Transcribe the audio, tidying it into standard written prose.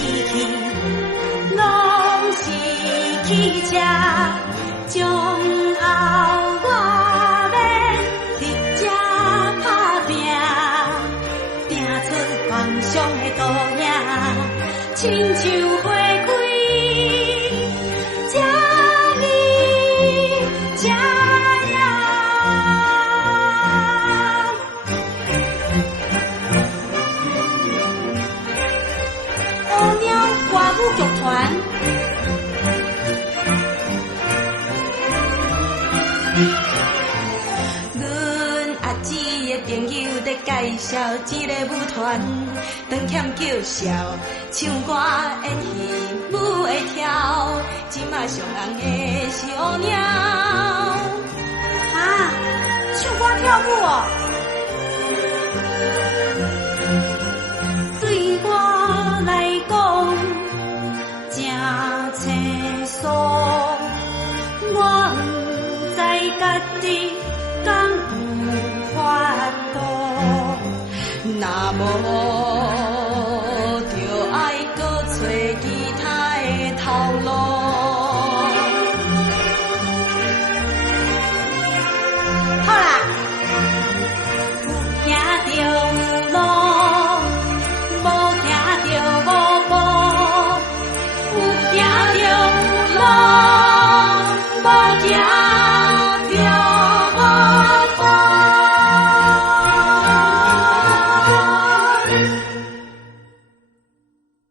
去，拢是去吃。从后我要直接打拼，拼出梦想的路影，亲像花开，这美这样。乌鸟歌舞剧团。阮阿姊的朋友在介绍一个舞团，长欠叫嚣，唱歌演戏舞会跳，即马上红的是乌鸟。啊，唱歌跳舞哦！对我来讲，真清楚，我不知家己敢有法度，若无。